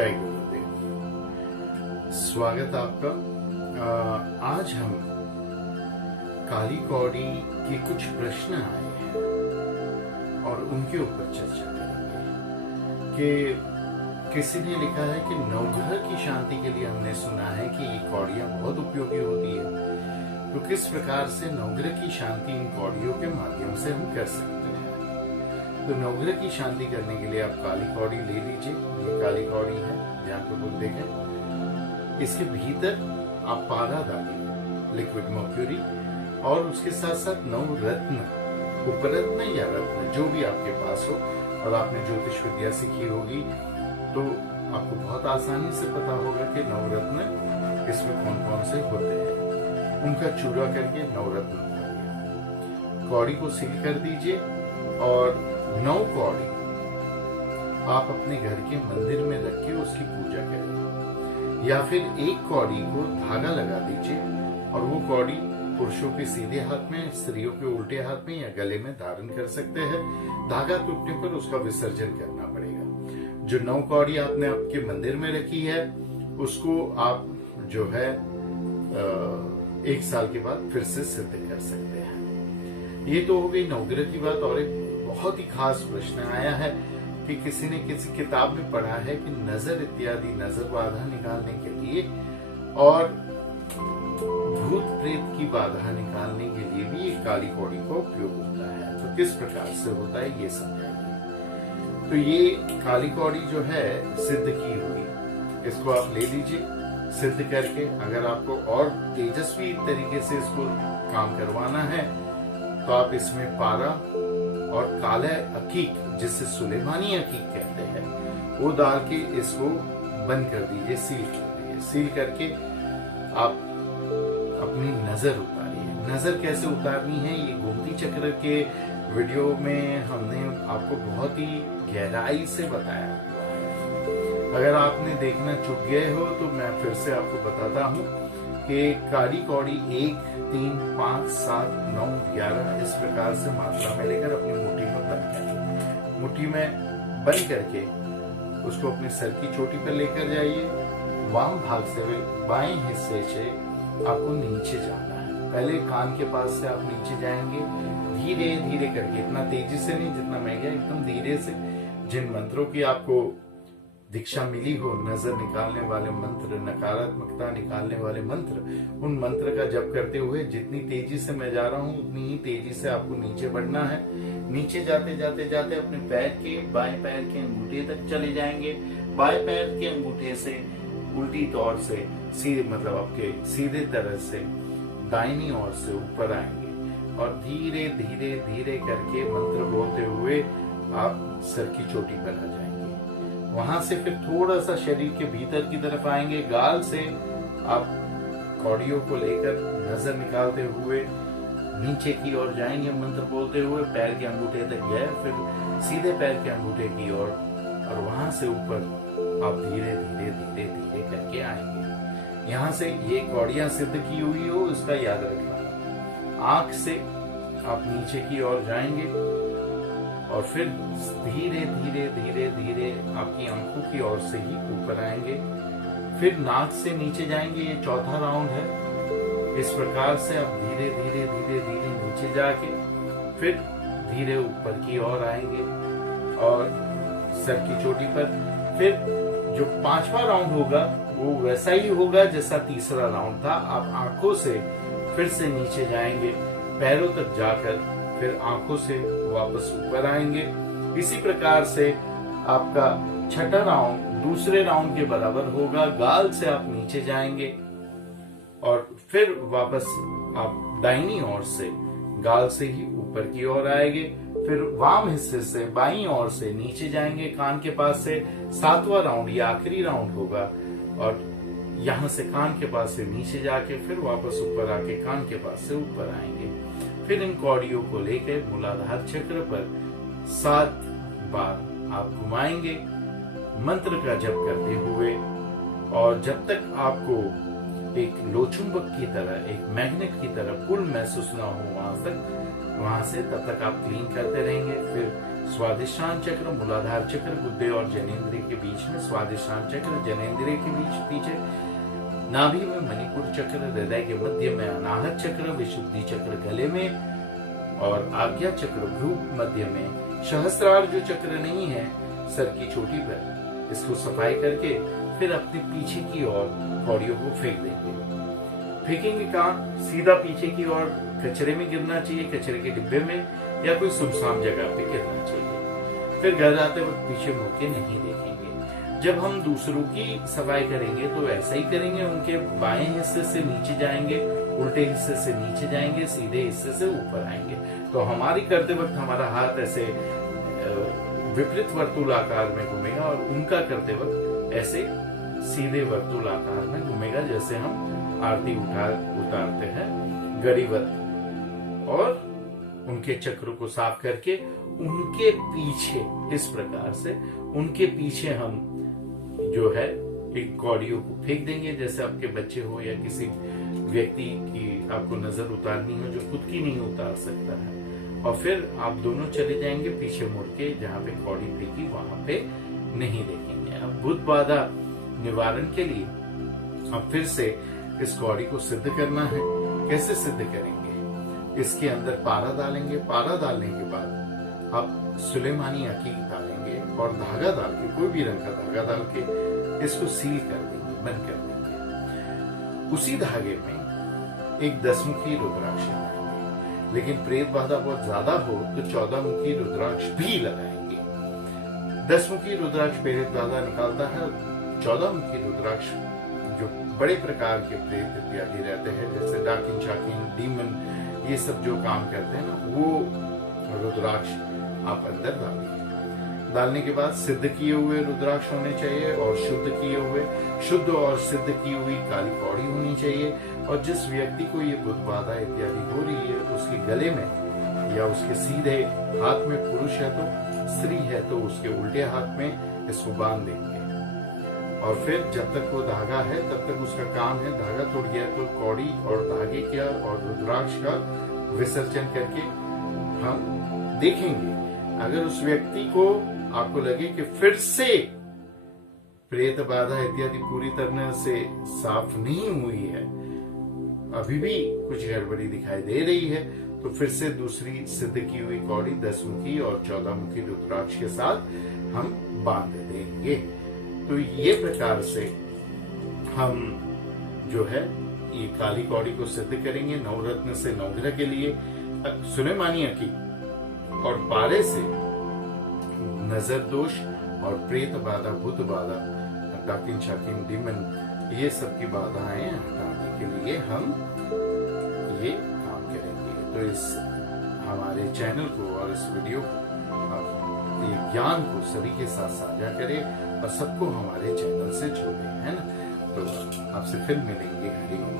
जय गुरुदेव। स्वागत आपका। आज हम काली कौड़ी के कुछ प्रश्न आए हैं और उनके ऊपर चर्चा करेंगे कि किसी ने लिखा है कि नवग्रह की शांति के लिए हमने सुना है कि ये कौड़ियां बहुत उपयोगी होती है, तो किस प्रकार से नवग्रह की शांति इन कौड़ियों के माध्यम से हम कर सकते हैं। तो नवग्रह की शांति करने के लिए आप काली कौड़ी ले लीजिए। ये काली कौड़ी है, ध्यानपूर्वक देखें। इसके भीतर आप पारा डालिए, लिक्विड मर्क्यूरी, और उसके साथ साथ नवरत्न, उपरत्न या रत्न जो भी आपके पास हो, और आपने ज्योतिष विद्या सीखी होगी तो आपको बहुत आसानी से पता होगा कि नवरत्न इसमें कौन कौन से होते हैं। उनका चूरा करके नवरत्न डालिए, कौड़ी को सील कर दीजिए और 9 कौड़ी आप अपने घर के मंदिर में रख के उसकी पूजा करें, या फिर एक कौड़ी को धागा लगा दीजिए और वो कौड़ी पुरुषों के सीधे हाथ में, स्त्रियों के उल्टे हाथ में या गले में धारण कर सकते हैं। धागा टूटने पर उसका विसर्जन करना पड़ेगा। जो 9 कौड़ी आपने आपके मंदिर में रखी है उसको आप जो है 1 साल के बाद फिर से सिद्ध कर सकते हैं। ये तो हो गई नवग्रह की बात। और एक बहुत ही खास प्रश्न आया है कि किसी ने किसी किताब में पढ़ा है कि नजर इत्यादि, नजर बाधा निकालने के लिए और भूत प्रेत की बाधा निकालने के लिए भी ये काली कौड़ी का उपयोग होता है। तो किस प्रकार से होता है ये समझाइए। तो ये काली कौड़ी जो है सिद्ध की हुई, इसको आप ले लीजिए सिद्ध करके। अगर आपको और तेजस्वी तरीके से इसको काम करवाना है तो आप इसमें पारा और काला अकीक, जिसे सुलेमानी अकीक कहते हैं, वो डाल के इसको बंद कर दीजिए, सील कर दीजिए। सील करके आप अपनी नजर उतारिए। नजर कैसे उतारनी है ये गोमती चक्र के वीडियो में हमने आपको बहुत ही गहराई से बताया। अगर आपने देखना चूक गए हो तो मैं फिर से आपको बताता हूँ कि काली कौड़ी 1, 3, 5, 7, 9, 11 इस प्रकार से मात्रा में लेकर अपनी मुट्ठी में बंद करिए। मुट्ठी में बंद करके उसको अपने सर की चोटी पर लेकर जाइए। वाम भाग से, बाएं हिस्से से आपको नीचे जाना है। पहले कान के पास से आप नीचे जाएंगे, धीरे धीरे करके, इतना तेजी से नहीं जितना मैं गया, एकदम धीरे से। जिन मंत्रों की आपको दीक्षा मिली हो, नजर निकालने वाले मंत्र, नकारात्मकता निकालने वाले मंत्र, उन मंत्र का जप करते हुए जितनी तेजी से मैं जा रहा हूँ उतनी ही तेजी से आपको नीचे बढ़ना है। नीचे जाते जाते जाते अपने पैर के, बाएं पैर के अंगूठे तक चले जाएंगे। बाएं पैर के अंगूठे से उल्टी तौर से सीधे, मतलब आपके सीधे तरह से दाहिनी ओर से ऊपर आएंगे और धीरे धीरे धीरे करके मंत्र बोलते हुए आप सर की चोटी पर आ जाएंगे। वहां से फिर थोड़ा सा शरीर के भीतर की तरफ आएंगे। गाल से आप कौड़ियों को लेकर नजर निकालते हुए नीचे की ओर जाएंगे मंत्र बोलते हुए। पैर के अंगूठे तक गए, फिर सीधे पैर के अंगूठे की ओर, और वहां से ऊपर आप धीरे धीरे धीरे धीरे करके आएंगे। यहाँ से ये कौड़ियां सिद्ध की हुई हो इसका याद रखना। आंख से आप नीचे की ओर जाएंगे और फिर धीरे धीरे धीरे धीरे आपकी आंखों की ओर से ही ऊपर आएंगे। फिर नाक से नीचे जाएंगे, ये चौथा राउंड है। इस प्रकार से आप धीरे धीरे धीरे धीरे नीचे जाके फिर धीरे ऊपर की ओर आएंगे और सर की चोटी पर। फिर जो 5वां राउंड होगा वो वैसा ही होगा जैसा तीसरा राउंड था। आप आंखों से फिर से नीचे जाएंगे, पैरों तक जाकर फिर आंखों से वापस ऊपर आएंगे। इसी प्रकार से आपका 6ठा राउंड दूसरे राउंड के बराबर होगा। गाल से आप नीचे जाएंगे और फिर वापस आप दाहिनी ओर से गाल से ही ऊपर की ओर आएंगे। फिर वाम हिस्से से बाईं ओर से नीचे जाएंगे कान के पास से। 7वां राउंड ये आखिरी राउंड होगा और यहाँ से कान के पास से नीचे जाके फिर वापस ऊपर आके कान के पास से ऊपर आएंगे। फिर इन कौड़ियों को लेकर मूलाधार चक्र पर 7 बार आप घुमाएंगे मंत्र का जप करते हुए। और जब तक आपको एक लोचुंबक की तरह, एक मैग्नेट की तरह पुल महसूस ना हो वहां से तब तक आप क्लीन करते रहेंगे। फिर स्वादिष्टान चक्र, मूलाधार चक्र, गुद्दे और जनेंद्रिय के बीच में, स्वादिष्टान चक्र जनेंद्रिय के बीच पीछे, नाभि में मणिपुर चक्र, हृदय के मध्य में अनाहत चक्र, विशुद्धि चक्र गले में और आज्ञा चक्र भ्रू मध्य में, सहस्त्रार जो चक्र नहीं है सर की चोटी पर, इसको सफाई करके फिर अपने पीछे की ओर कौड़ियों को फेंक देंगे। फेंकेंगे कहाँ? सीधा पीछे की ओर कचरे में गिरना चाहिए, कचरे के डिब्बे में या कोई सुनसान जगह पे गिरना चाहिए। फिर घर आते वक्त पीछे मुड़ के नहीं देखेंगे। जब हम दूसरों की सफाई करेंगे तो ऐसा ही करेंगे, उनके बाएं हिस्से से नीचे जाएंगे, उल्टे हिस्से से नीचे जाएंगे, सीधे हिस्से से ऊपर आएंगे। तो हमारी करते वक्त हमारा हाथ ऐसे विपरीत वर्तुलाकार में घूमेगा और उनका करते वक्त ऐसे सीधे वर्तुलाकार में घूमेगा, जैसे हम आरती उतारते हैं गरीवत। और उनके चक्र को साफ करके उनके पीछे, इस प्रकार से उनके पीछे हम जो है एक कौड़ियों को फेंक देंगे। जैसे आपके बच्चे हो या किसी व्यक्ति की आपको नजर उतारनी हो जो खुद की नहीं उतार सकता है, और फिर आप दोनों चले जाएंगे पीछे मुड़ के, जहाँ पे कौड़ी फेंकी वहां पे नहीं देखेंगे। अब भूत बाधा निवारण के लिए अब फिर से इस कौड़ी को सिद्ध करना है। कैसे सिद्ध करेंगे? इसके अंदर पारा डालेंगे। पारा डालने के बाद आप सुलेमानी अकीक डालेंगे और धागा डाल के, कोई भी रंग का धागा डाल के इसको सील कर देंगे, बंद कर देंगे। उसी धागे में एक 10 मुखी रुद्राक्ष लगाएंगे, लेकिन प्रेत बाधा बहुत ज्यादा हो तो 14 मुखी रुद्राक्ष भी लगाएंगे। 10 मुखी रुद्राक्ष प्रेत बाधा निकालता है, 14 मुखी रुद्राक्ष जो बड़े प्रकार के प्रेत इत्यादि रहते हैं, जैसे डाकिन शाकिन डीमन, ये सब जो काम करते हैं ना, वो रुद्राक्ष आप अंदर डालिए। डालने के बाद सिद्ध किए हुए रुद्राक्ष होने चाहिए और शुद्ध किए हुए, शुद्ध और सिद्ध की हुई काली कौड़ी होनी चाहिए। और जिस व्यक्ति को ये बुध बाधा इत्यादि हो रही है, उसके गले में या उसके सीधे हाथ में, पुरुष है तो, स्त्री है तो उसके उल्टे हाथ में इसको बांध देंगे। और फिर जब तक वो धागा है तब तक उसका काम है। धागा टूट गया तो कौड़ी और धागे का और रुद्राक्ष का विसर्जन करके हम देखेंगे। अगर उस व्यक्ति को आपको लगे कि फिर से प्रेत बाधा इत्यादि पूरी तरह से साफ नहीं हुई है, अभी भी कुछ गड़बड़ी दिखाई दे रही है, तो फिर से दूसरी सिद्ध की हुई कौड़ी 10 मुखी और 14 मुखी रुद्राक्ष के साथ हम बांध देंगे। तो ये प्रकार से हम जो है ये काली कौड़ी को सिद्ध करेंगे। नवरत्न से नवग्रह के लिए सुलेमानी अकीक और पारे से नजर दोष और प्रेत बाधा, भूत बाधा, डाकिन शाकिन डीमन, ये सब की बाधाएं हटाने के लिए हम ये काम करेंगे। तो इस हमारे चैनल को और इस वीडियो को, ये ज्ञान को सभी के साथ साझा करें और सबको हमारे चैनल से जोड़े, है ना। तो आपसे फिर मिलेंगे। हरि ओम।